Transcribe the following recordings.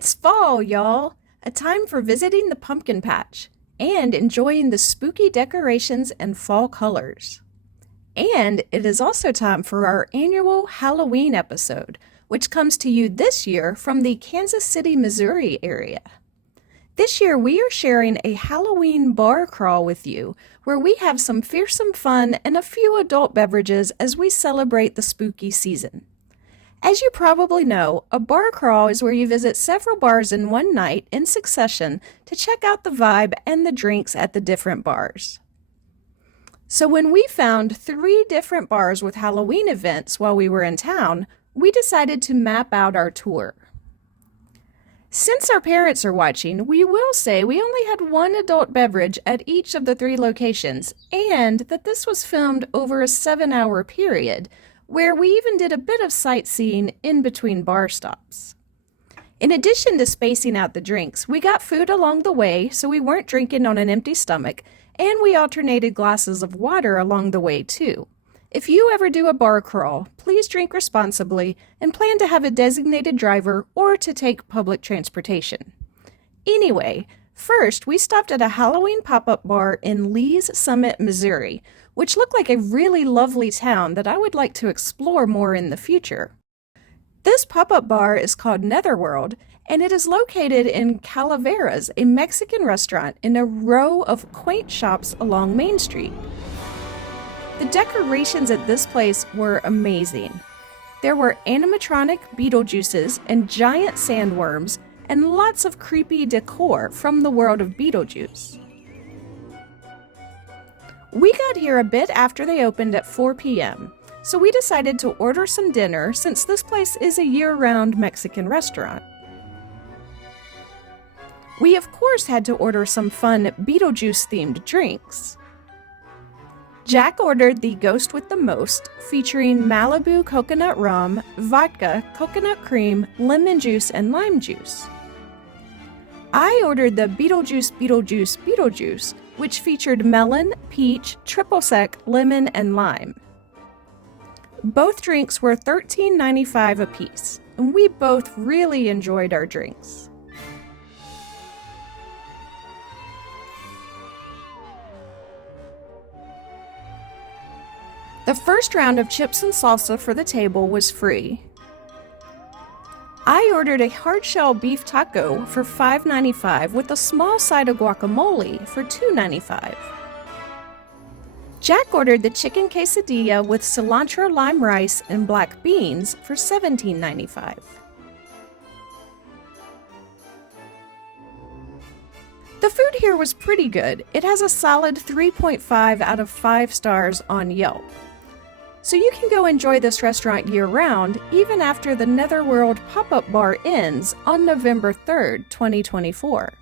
It's fall, y'all! A time for visiting the pumpkin patch and enjoying the spooky decorations and fall colors. And it is also time for our annual Halloween episode, which comes to you this year from the Kansas City, Missouri area. This year we are sharing a Halloween bar crawl with you, where we have some fearsome fun and a few adult beverages as we celebrate the spooky season. As you probably know, a bar crawl is where you visit several bars in one night in succession to check out the vibe and the drinks at the different bars. So when we found 3 different bars with Halloween events while we were in town, we decided to map out our tour. Since our parents are watching, we will say we only had 1 adult beverage at each of the 3 locations, and that this was filmed over a 7-hour period, where we even did a bit of sightseeing in between bar stops. In addition to spacing out the drinks, we got food along the way so we weren't drinking on an empty stomach, and we alternated glasses of water along the way too. If you ever do a bar crawl, please drink responsibly and plan to have a designated driver or to take public transportation. Anyway, first we stopped at a Halloween pop-up bar in Lee's Summit, Missouri, which looked like a really lovely town that I would like to explore more in the future. This pop-up bar is called Netherworld, and it is located in Calaveras, a Mexican restaurant in a row of quaint shops along Main Street. The decorations at this place were amazing. There were animatronic Beetlejuices and giant sandworms, and lots of creepy decor from the world of Beetlejuice. We got here a bit after they opened at 4 p.m., so we decided to order some dinner since this place is a year-round Mexican restaurant. We of course had to order some fun Beetlejuice-themed drinks. Jack ordered the Ghost with the Most, featuring Malibu coconut rum, vodka, coconut cream, lemon juice, and lime juice. I ordered the Beetlejuice, which featured melon, peach, triple sec, lemon, and lime. Both drinks were $13.95 apiece, and we both really enjoyed our drinks. The first round of chips and salsa for the table was free. I ordered a hard-shell beef taco for $5.95 with a small side of guacamole for $2.95. Jack ordered the chicken quesadilla with cilantro lime rice and black beans for $17.95. The food here was pretty good. It has a solid 3.5 out of 5 stars on Yelp. So you can go enjoy this restaurant year-round, even after the Netherworld pop-up bar ends on November 3rd, 2024.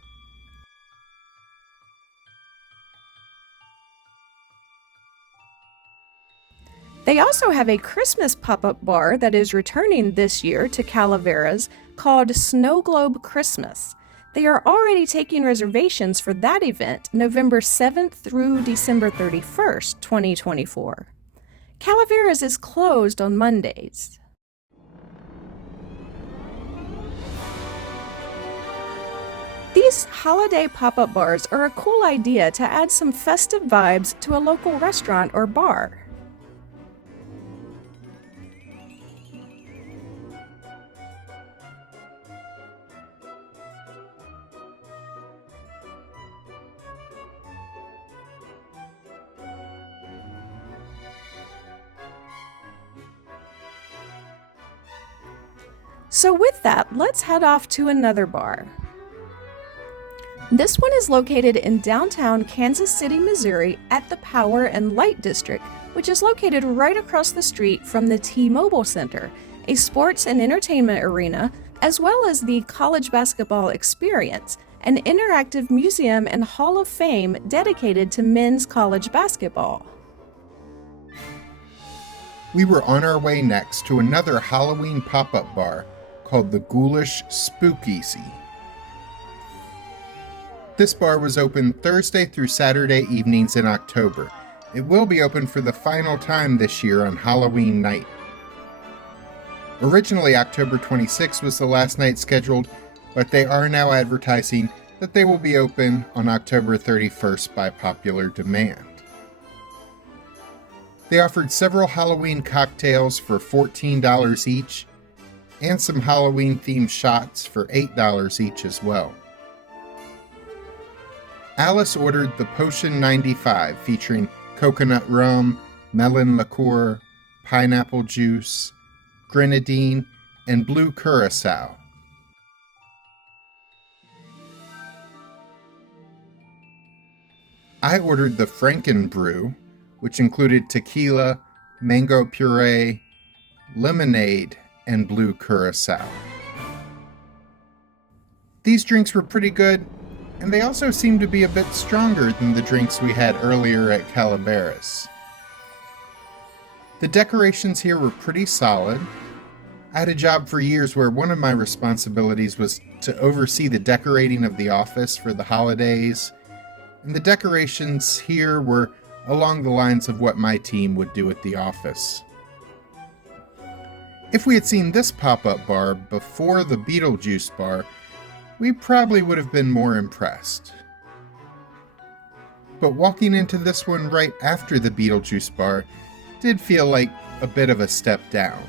They also have a Christmas pop-up bar that is returning this year to Calaveras called Snow Globe Christmas. They are already taking reservations for that event November 7th through December 31st, 2024. Calaveras is closed on Mondays. These holiday pop-up bars are a cool idea to add some festive vibes to a local restaurant or bar. So with that, let's head off to another bar. This one is located in downtown Kansas City, Missouri at the Power and Light District, which is located right across the street from the T-Mobile Center, a sports and entertainment arena, as well as the College Basketball Experience, an interactive museum and hall of fame dedicated to men's college basketball. We were on our way next to another Halloween pop-up bar called the Ghoulish Spookeasy. This bar was open Thursday through Saturday evenings in October. It will be open for the final time this year on Halloween night. Originally, October 26th was the last night scheduled, but they are now advertising that they will be open on October 31st by popular demand. They offered several Halloween cocktails for $14 each, and some Halloween-themed shots for $8 each as well. Alice ordered the Potion 95, featuring coconut rum, melon liqueur, pineapple juice, grenadine, and blue curacao. I ordered the Franken Brew, which included tequila, mango puree, lemonade, and blue curacao. These drinks were pretty good, and they also seemed to be a bit stronger than the drinks we had earlier at Calaveras. The decorations here were pretty solid. I had a job for years where one of my responsibilities was to oversee the decorating of the office for the holidays, and the decorations here were along the lines of what my team would do at the office. If we had seen this pop-up bar before the Beetlejuice bar, we probably would have been more impressed. But walking into this one right after the Beetlejuice bar did feel like a bit of a step down.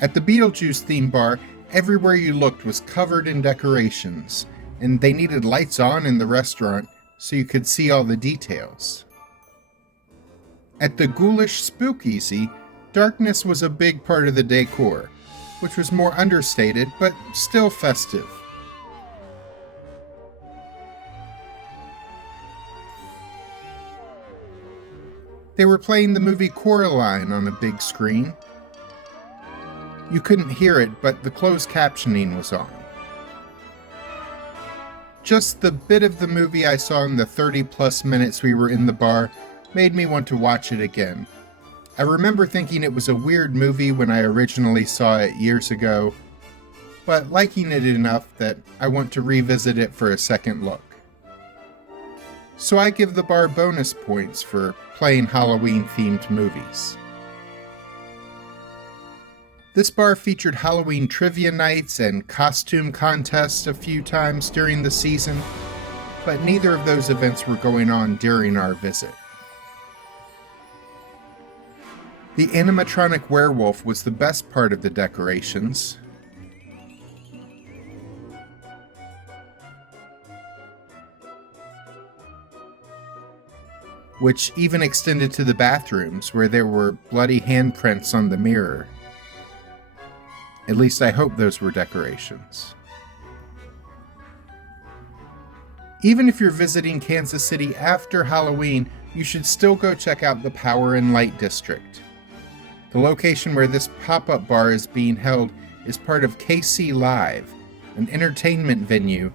At the Beetlejuice theme bar, everywhere you looked was covered in decorations, and they needed lights on in the restaurant so you could see all the details. At the Ghoulish Spookeasy, darkness was a big part of the decor, which was more understated but still festive. They were playing the movie Coraline on a big screen. You couldn't hear it, but the closed captioning was on. Just the bit of the movie I saw in the 30-plus minutes we were in the bar made me want to watch it again. I remember thinking it was a weird movie when I originally saw it years ago, but liking it enough that I want to revisit it for a second look. So I give the bar bonus points for playing Halloween-themed movies. This bar featured Halloween trivia nights and costume contests a few times during the season, but neither of those events were going on during our visit. The animatronic werewolf was the best part of the decorations. Which even extended to the bathrooms, where there were bloody handprints on the mirror. At least I hope those were decorations. Even if you're visiting Kansas City after Halloween, you should still go check out the Power and Light District. The location where this pop-up bar is being held is part of KC Live, an entertainment venue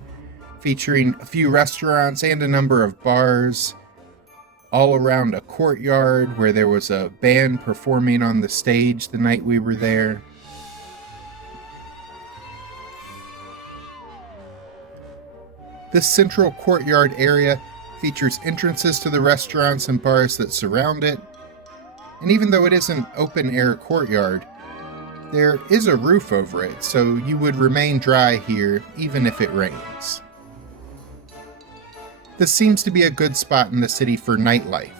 featuring a few restaurants and a number of bars, all around a courtyard where there was a band performing on the stage the night we were there. This central courtyard area features entrances to the restaurants and bars that surround it, and even though it is an open-air courtyard, there is a roof over it, so you would remain dry here even if it rains. This seems to be a good spot in the city for nightlife,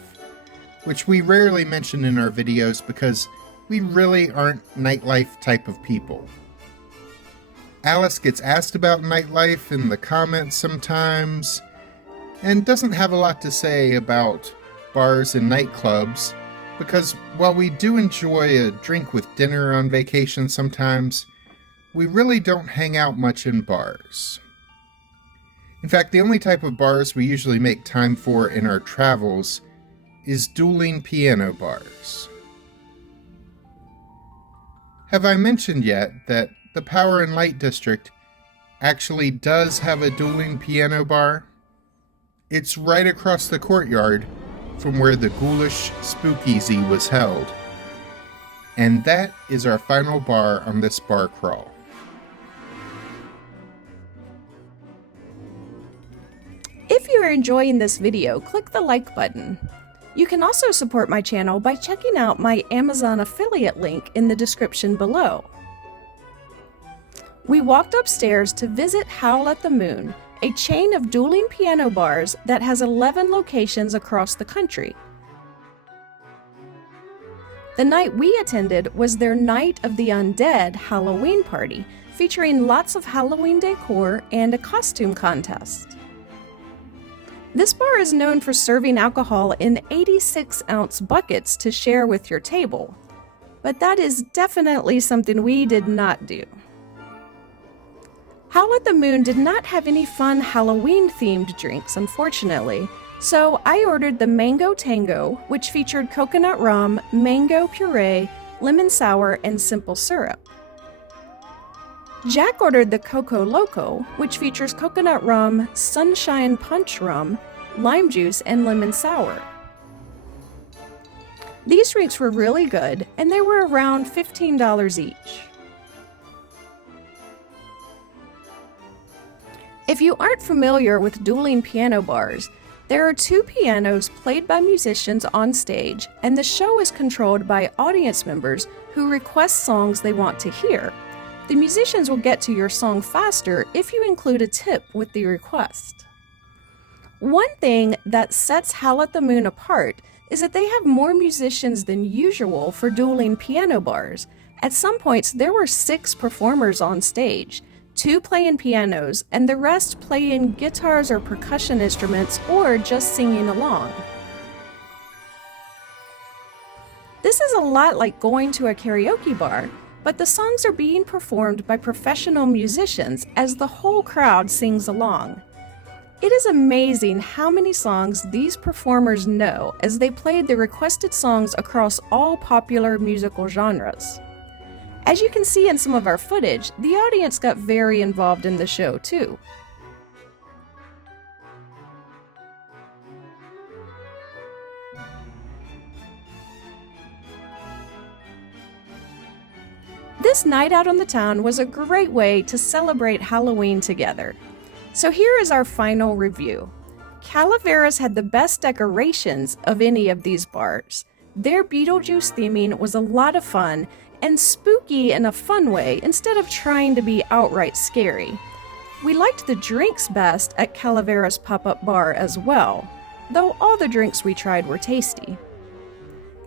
which we rarely mention in our videos because we really aren't nightlife type of people. Alice gets asked about nightlife in the comments sometimes, and doesn't have a lot to say about bars and nightclubs, because while we do enjoy a drink with dinner on vacation sometimes, we really don't hang out much in bars. In fact, the only type of bars we usually make time for in our travels is dueling piano bars. Have I mentioned yet that the Power and Light District actually does have a dueling piano bar? It's right across the courtyard from where the Ghoulish Spookeasy was held. And that is our final bar on this bar crawl. If you are enjoying this video, click the like button. You can also support my channel by checking out my Amazon affiliate link in the description below. We walked upstairs to visit Howl at the Moon, a chain of dueling piano bars that has 11 locations across the country. The night we attended was their Night of the Undead Halloween party, featuring lots of Halloween decor and a costume contest. This bar is known for serving alcohol in 86-ounce buckets to share with your table, but that is definitely something we did not do. Howl at the Moon did not have any fun Halloween-themed drinks, unfortunately, so I ordered the Mango Tango, which featured coconut rum, mango puree, lemon sour, and simple syrup. Jack ordered the Coco Loco, which features coconut rum, sunshine punch rum, lime juice, and lemon sour. These drinks were really good, and they were around $15 each. If you aren't familiar with dueling piano bars, there are 2 pianos played by musicians on stage, and the show is controlled by audience members who request songs they want to hear. The musicians will get to your song faster if you include a tip with the request. One thing that sets Howl at the Moon apart is that they have more musicians than usual for dueling piano bars. At some points, there were 6 performers on stage, 2 playing pianos, and the rest playing guitars or percussion instruments or just singing along. This is a lot like going to a karaoke bar, but the songs are being performed by professional musicians as the whole crowd sings along. It is amazing how many songs these performers know as they played the requested songs across all popular musical genres. As you can see in some of our footage, the audience got very involved in the show too. This night out on the town was a great way to celebrate Halloween together. So here is our final review. Calaveras had the best decorations of any of these bars. Their Beetlejuice theming was a lot of fun and spooky in a fun way instead of trying to be outright scary. We liked the drinks best at Calaveras pop-up bar as well, though all the drinks we tried were tasty.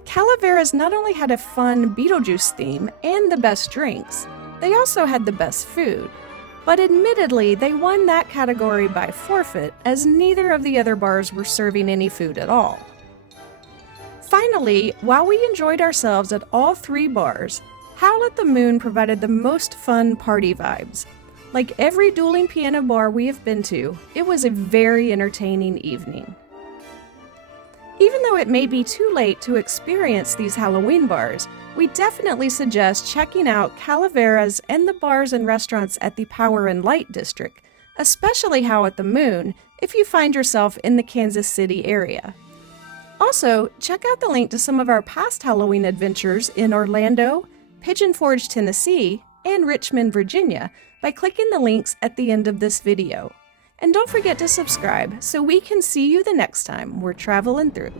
Calaveras not only had a fun Beetlejuice theme and the best drinks, they also had the best food. But admittedly, they won that category by forfeit as neither of the other bars were serving any food at all. Finally, while we enjoyed ourselves at all 3 bars, Howl at the Moon provided the most fun party vibes. Like every dueling piano bar we have been to, it was a very entertaining evening. Even though it may be too late to experience these Halloween bars, we definitely suggest checking out Calaveras and the bars and restaurants at the Power and Light District, especially Howl at the Moon if you find yourself in the Kansas City area. Also, check out the link to some of our past Halloween adventures in Orlando, Pigeon Forge, Tennessee, and Richmond, Virginia by clicking the links at the end of this video. And don't forget to subscribe so we can see you the next time we're traveling through.